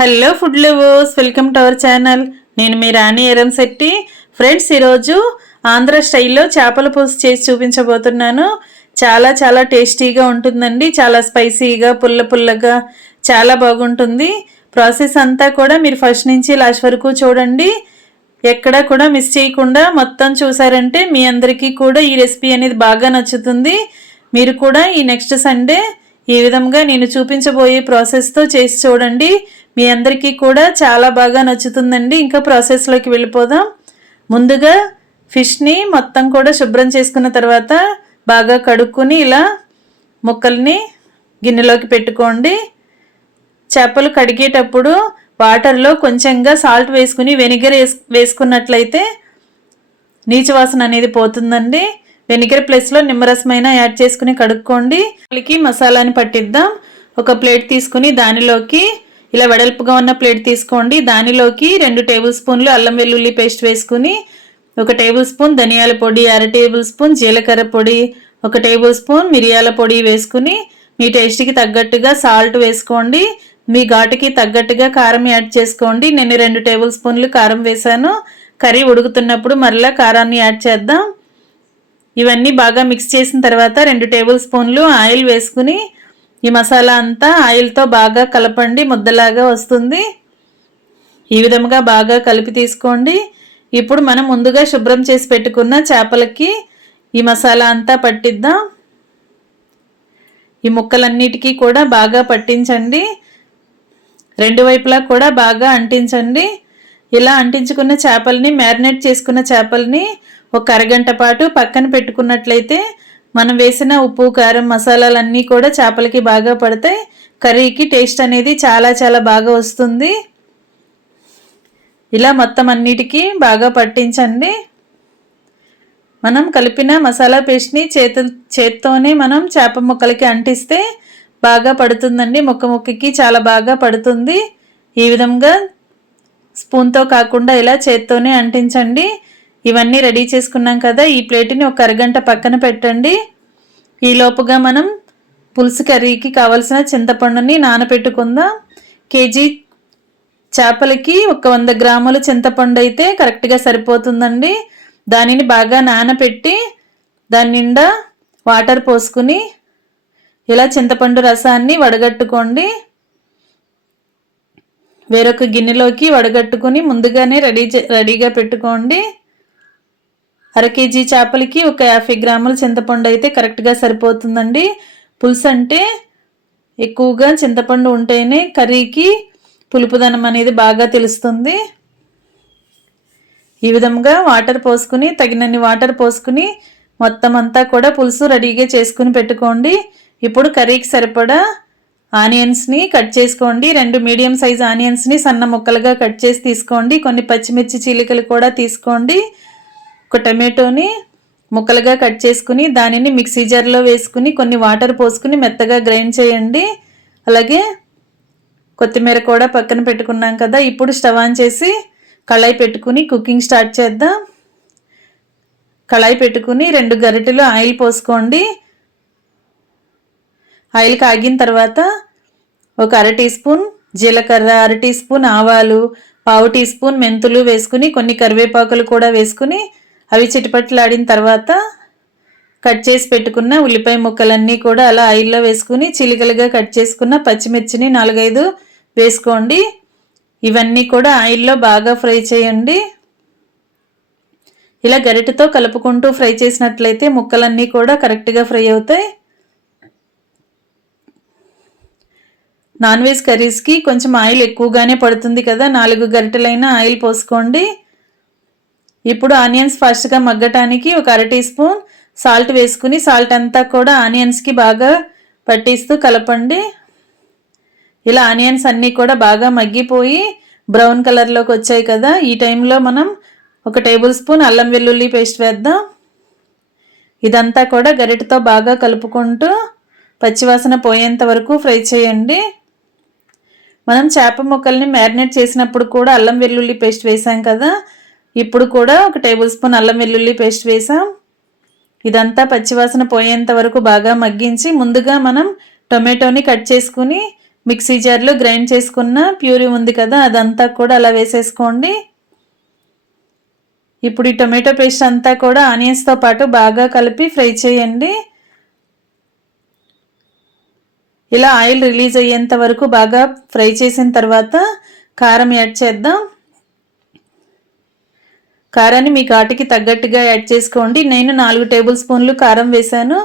Hello food lovers welcome to our channel. నేను మీ రాణి ఎరం Shetty. Friends ఈరోజు ఆంధ్ర స్టైల్లో చేపల పులుసు చేసి చూపించబోతున్నాను. చాలా చాలా టేస్టీగా ఉంటుందండి. చాలా స్పైసీగా పుల్ల పుల్లగా చాలా బాగుంటుంది. ప్రాసెస్ అంతా కూడా మీరు ఫస్ట్ నుంచి లాస్ట్ వరకు చూడండి. ఎక్కడ కూడా మిస్ చేయకుండా మొత్తం చూసారంటే మీ అందరికీ కూడా ఈ రెసిపీ అనేది బాగా నచ్చుతుంది. మీరు కూడా ఈ నెక్స్ట్ సండే ఈ విధంగా నేను చూపించబోయే ప్రాసెస్తో చేసి చూడండి. మీ అందరికీ కూడా చాలా బాగా నచ్చుతుందండి. ఇంకా ప్రాసెస్లోకి వెళ్ళిపోదాం. ముందుగా ఫిష్ని మొత్తం కూడా శుభ్రం చేసుకున్న తర్వాత బాగా కడుక్కొని ఇలా ముక్కల్ని గిన్నెలోకి పెట్టుకోండి. చేపలు కడిగేటప్పుడు వాటర్లో కొంచెంగా సాల్ట్ వేసుకుని వెనిగర్ వేసు వేసుకున్నట్లయితే నీచు వాసన అనేది పోతుందండి. వెనిగర్ ప్లేస్లో నిమ్మరసమైన యాడ్ చేసుకుని కడుక్కోండి. మళ్ళీకి మసాలాని పట్టిద్దాం. ఒక ప్లేట్ తీసుకుని దానిలోకి ఇలా వెడల్పుగా ఉన్న ప్లేట్ తీసుకోండి. దానిలోకి రెండు టేబుల్ స్పూన్లు అల్లం వెల్లుల్లి పేస్ట్ వేసుకుని ఒక టేబుల్ స్పూన్ ధనియాల పొడి అర టేబుల్ స్పూన్ జీలకర్ర పొడి ఒక టేబుల్ స్పూన్ మిరియాల పొడి వేసుకుని మీ టేస్ట్కి తగ్గట్టుగా సాల్ట్ వేసుకోండి. మీ ఘాటుకి తగ్గట్టుగా కారం యాడ్ చేసుకోండి. నేను రెండు టేబుల్ స్పూన్లు కారం వేశాను. కర్రీ ఉడుకుతున్నప్పుడు మరలా కారాన్ని యాడ్ చేద్దాం. ఇవన్నీ బాగా మిక్స్ చేసిన తర్వాత రెండు టేబుల్ స్పూన్లు ఆయిల్ వేసుకుని ఈ మసాలా అంతా ఆయిల్తో బాగా కలపండి ముద్దలాగా వస్తుంది. ఈ విధంగా బాగా కలిపి తీసుకోండి. ఇప్పుడు మనం ముందుగా శుభ్రం చేసి పెట్టుకున్న చేపలకి ఈ మసాలా అంతా పట్టిద్దాం. ఈ ముక్కలన్నిటికీ కూడా బాగా పట్టించండి. రెండు వైపులా కూడా బాగా అంటించండి. ఇలా అంటించుకున్న చేపల్ని మ్యారినేట్ చేసుకున్న చేపల్ని ఒక అరగంట పాటు పక్కన పెట్టుకున్నట్లయితే మనం వేసిన ఉప్పు కారం మసాలాలన్నీ కూడా చేపలకి బాగా పడతాయి కర్రీకి టేస్ట్ అనేది చాలా చాలా బాగా వస్తుంది. ఇలా మొత్తం అన్నిటికీ బాగా పట్టించండి. మనం కలిపిన మసాలా పేస్ట్ని చేతు చేత్తోనే మనం చేప ముక్కలకి అంటిస్తే బాగా పడుతుందండి. ముక్క ముక్కకి చాలా బాగా పడుతుంది. ఈ విధంగా స్పూన్తో కాకుండా ఇలా చేత్తోనే అంటించండి. ఇవన్నీ రెడీ చేసుకున్నాం కదా ఈ ప్లేట్ని ఒక అరగంట పక్కన పెట్టండి. ఈలోపుగా మనం పులుసు కర్రీకి కావలసిన చింతపండుని నానబెట్టుకుందాం కేజీ చేపలకి ఒక వంద గ్రాముల చింతపండు అయితే కరెక్ట్గా సరిపోతుందండి. దానిని బాగా నానబెట్టి దాని నిండా వాటర్ పోసుకుని ఇలా చింతపండు రసాన్ని వడగట్టుకోండి. వేరొక గిన్నెలోకి వడగట్టుకుని ముందుగానే రెడీ రెడీగా పెట్టుకోండి. అర కేజీ చేపలకి ఒక యాభై గ్రాముల చింతపండు అయితే కరెక్ట్గా సరిపోతుందండి. పులుసు అంటే ఎక్కువగా చింతపండు ఉంటేనే కర్రీకి పులుపుదనం అనేది బాగా తెలుస్తుంది. ఈ విధంగా వాటర్ పోసుకుని తగినన్ని వాటర్ పోసుకుని మొత్తం అంతా కూడా పులుసు రెడీగా చేసుకుని పెట్టుకోండి. ఇప్పుడు కర్రీకి సరిపడా ఆనియన్స్ని కట్ చేసుకోండి. రెండు మీడియం సైజ్ ఆనియన్స్ని సన్న ముక్కలుగా కట్ చేసి తీసుకోండి. కొన్ని పచ్చిమిర్చి చీలికలు కూడా తీసుకోండి. ఒక టమాటోని ముక్కలుగా కట్ చేసుకుని దానిని మిక్సీ జార్లో వేసుకుని కొన్ని వాటర్ పోసుకుని మెత్తగా గ్రైండ్ చేయండి. అలాగే కొత్తిమీర కూడా పక్కన పెట్టుకున్నాం కదా ఇప్పుడు స్టవ్ ఆన్ చేసి కళాయి పెట్టుకుని కుకింగ్ స్టార్ట్ చేద్దాం. కళాయి పెట్టుకుని రెండు గరిటెలు ఆయిల్ పోసుకోండి. ఆయిల్ కాగిన తర్వాత ఒక అర టీ స్పూన్ జీలకర్ర అర టీ స్పూన్ ఆవాలు పావు టీ స్పూన్ మెంతులు వేసుకుని కొన్ని కరివేపాకులు కూడా వేసుకుని అవి చిటపట్లాడిన తర్వాత కట్ చేసి పెట్టుకున్న ఉల్లిపాయ ముక్కలన్నీ కూడా అలా ఆయిల్లో వేసుకుని చిలికలుగా కట్ చేసుకున్న పచ్చిమిర్చిని నాలుగైదు వేసుకోండి. ఇవన్నీ కూడా ఆయిల్లో బాగా ఫ్రై చేయండి. ఇలా గరిటతో కలుపుకుంటూ ఫ్రై చేసినట్లయితే ముక్కలన్నీ కూడా కరెక్ట్గా ఫ్రై అవుతాయి. నాన్ వెజ్ కర్రీస్కి కొంచెం ఆయిల్ ఎక్కువగానే పడుతుంది కదా నాలుగు గరిటలైన ఆయిల్ పోసుకోండి. ఇప్పుడు ఆనియన్స్ ఫాస్ట్గా మగ్గటానికి ఒక అర టీ స్పూన్ సాల్ట్ వేసుకుని సాల్ట్ అంతా కూడా ఆనియన్స్కి బాగా పట్టిస్తూ కలపండి. ఇలా ఆనియన్స్ అన్నీ కూడా బాగా మగ్గిపోయి బ్రౌన్ కలర్లోకి వచ్చాయి కదా ఈ టైంలో మనం ఒక టేబుల్ స్పూన్ అల్లం వెల్లుల్లి పేస్ట్ వేద్దాం. ఇదంతా కూడా గరిటతో బాగా కలుపుకుంటూ పచ్చివాసన పోయేంత వరకు ఫ్రై చేయండి. మనం చేప ముక్కల్ని మ్యారినేట్ చేసినప్పుడు కూడా అల్లం వెల్లుల్లి పేస్ట్ వేసాం కదా ఇప్పుడు కూడా ఒక టేబుల్ స్పూన్ అల్లం వెల్లుల్లి పేస్ట్ వేసాం. ఇదంతా పచ్చివాసన పోయేంత వరకు బాగా మగ్గించి ముందుగా మనం టొమాటోని కట్ చేసుకుని మిక్సీ జార్లో గ్రైండ్ చేసుకున్న ప్యూరీ ఉంది కదా అదంతా కూడా అలా వేసేసుకోండి. ఇప్పుడు ఈ టొమాటో పేస్ట్ అంతా కూడా ఆనియన్స్తో పాటు బాగా కలిపి ఫ్రై చేయండి. ఇలా ఆయిల్ రిలీజ్ అయ్యేంత వరకు బాగా ఫ్రై చేసిన తర్వాత కారం యాడ్ చేద్దాం. కారాన్ని మీ ఘాటుకి తగ్గట్టుగా యాడ్ చేసుకోండి. నేను నాలుగు టేబుల్ స్పూన్లు కారం వేశాను.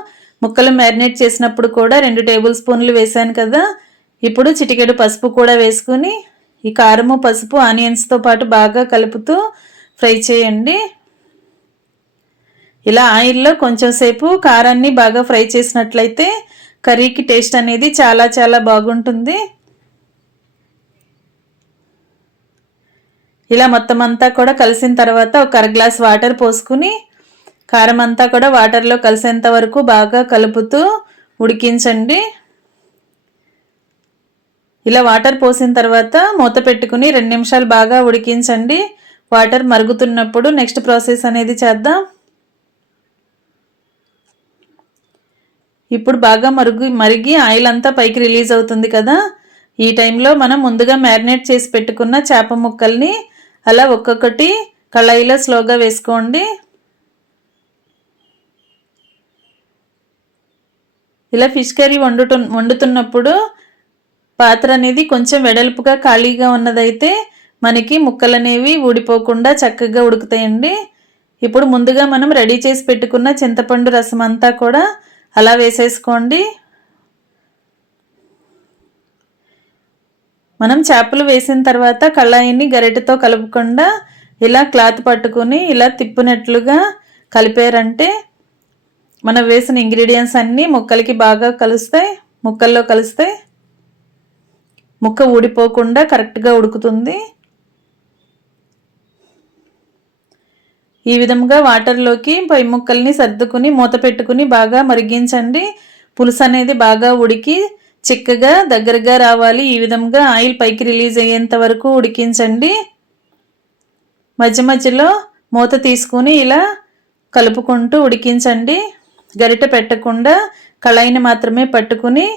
ముక్కలు మ్యారినేట్ చేసినప్పుడు కూడా రెండు టేబుల్ స్పూన్లు వేశాను కదా. ఇప్పుడు చిటికెడు పసుపు కూడా వేసుకుని ఈ కారము పసుపు ఆనియన్స్తో పాటు బాగా కలుపుతూ ఫ్రై చేయండి. ఇలా ఆయిల్లో కొంచెం సేపు కారాన్ని బాగా ఫ్రై చేసినట్లయితే కర్రీకి టేస్ట్ అనేది చాలా చాలా బాగుంటుంది. ఇలా మొత్తం అంతా కూడా కలిసిన తర్వాత ఒక అర గ్లాస్ వాటర్ పోసుకుని కారం అంతా కూడా వాటర్లో కలిసేంత వరకు బాగా కలుపుతూ ఉడికించండి. ఇలా వాటర్ పోసిన తర్వాత మూత పెట్టుకుని రెండు నిమిషాలు బాగా ఉడికించండి. వాటర్ మరుగుతున్నప్పుడు నెక్స్ట్ ప్రాసెస్ అనేది చేద్దాం. ఇప్పుడు బాగా మరుగు మరిగి ఆయిల్ అంతా పైకి రిలీజ్ అవుతుంది కదా. ఈ టైంలో మనం ముందుగా మ్యారినేట్ చేసి పెట్టుకున్న చేప ముక్కల్ని అలా ఒక్కొక్కటి కళాయిలో స్లోగా వేసుకోండి. ఇలా ఫిష్ కర్రీ వండుతు వండుతున్నప్పుడు పాత్ర అనేది కొంచెం వెడల్పుగా ఖాళీగా ఉన్నదైతే మనకి ముక్కలు అనేవి ఊడిపోకుండా చక్కగా ఉడుకుతాయండి. ఇప్పుడు ముందుగా మనం రెడీ చేసి పెట్టుకున్న చింతపండు రసం అంతా కూడా అలా వేసేసుకోండి. మనం చేపలు వేసిన తర్వాత కళాయిని గరిటెతో కలపకుండా ఇలా క్లాత్ పట్టుకుని ఇలా తిప్పినట్లుగా కలిపారంటే మనం వేసిన ఇంగ్రీడియంట్స్ అన్నీ ముక్కలకి బాగా కలుస్తాయి ముక్కల్లో కలుస్తాయి ముక్క ఊడిపోకుండా కరెక్ట్గా ఉడుకుతుంది. ఈ విధంగా వాటర్లోకి పై ముక్కల్ని సర్దుకుని మూత పెట్టుకుని బాగా మరిగించండి. పులుసు అనేది బాగా ఉడికి చిక్కగా దగ్గరగా రావాలి. ఈ విధంగా ఆయిల్ పైకి రిలీజ్ అయ్యేంత వరకు ఉడికించండి. మధ్య మధ్యలో మూత తీసుకుని ఇలా కలుపుకుంటూ ఉడికించండి. గరిట పెట్టకుండా కళాయిని మాత్రమే పట్టుకుని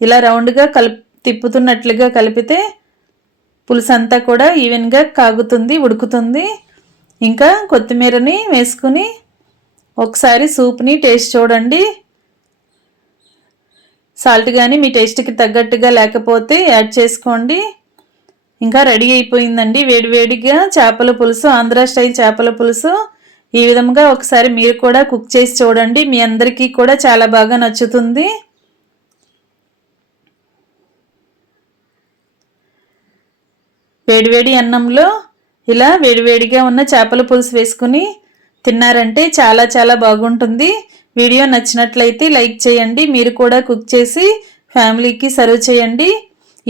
ఇలా రౌండ్గా కలుపు తిప్పుతున్నట్లుగా కలిపితే పులుసు అంతా కూడా ఈవెన్గా కాగుతుంది ఉడుకుతుంది. ఇంకా కొత్తిమీరని వేసుకుని ఒకసారి సూప్ని టేస్ట్ చూడండి. సాల్ట్ కానీ మీ టేస్ట్కి తగ్గట్టుగా లేకపోతే యాడ్ చేసుకోండి. ఇంకా రెడీ అయిపోయిందండి. వేడివేడిగా చేపల పులుసు ఆంధ్ర స్టైల్ చేపల పులుసు. ఈ విధంగా ఒకసారి మీరు కూడా కుక్ చేసి చూడండి. మీ అందరికీ కూడా చాలా బాగా నచ్చుతుంది. వేడివేడి అన్నంలో ఇలా వేడివేడిగా ఉన్న చేపల పులుసు వేసుకుని తిన్నారంటే చాలా చాలా బాగుంటుంది. వీడియో నచ్చినట్లయితే లైక్ చేయండి. మీరు కూడా కుక్ చేసి ఫ్యామిలీకి సర్వ్ చేయండి.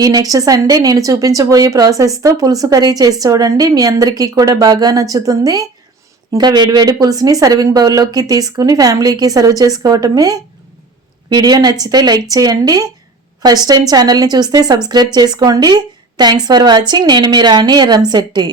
ఈ నెక్స్ట్ సండే నేను చూపించబోయే ప్రాసెస్తో పులుసు కర్రీ చేసి చూడండి. మీ అందరికీ కూడా బాగా నచ్చుతుంది. ఇంకా వేడివేడి పులుసుని సర్వింగ్ బౌల్లోకి తీసుకుని ఫ్యామిలీకి సర్వ్ చేసుకోవటమే. వీడియో నచ్చితే లైక్ చేయండి. ఫస్ట్ టైం ఛానల్ని చూస్తే సబ్స్క్రైబ్ చేసుకోండి. థ్యాంక్స్ ఫర్ వాచింగ్ నేను మీ రాణి ఎర్రంశెట్టి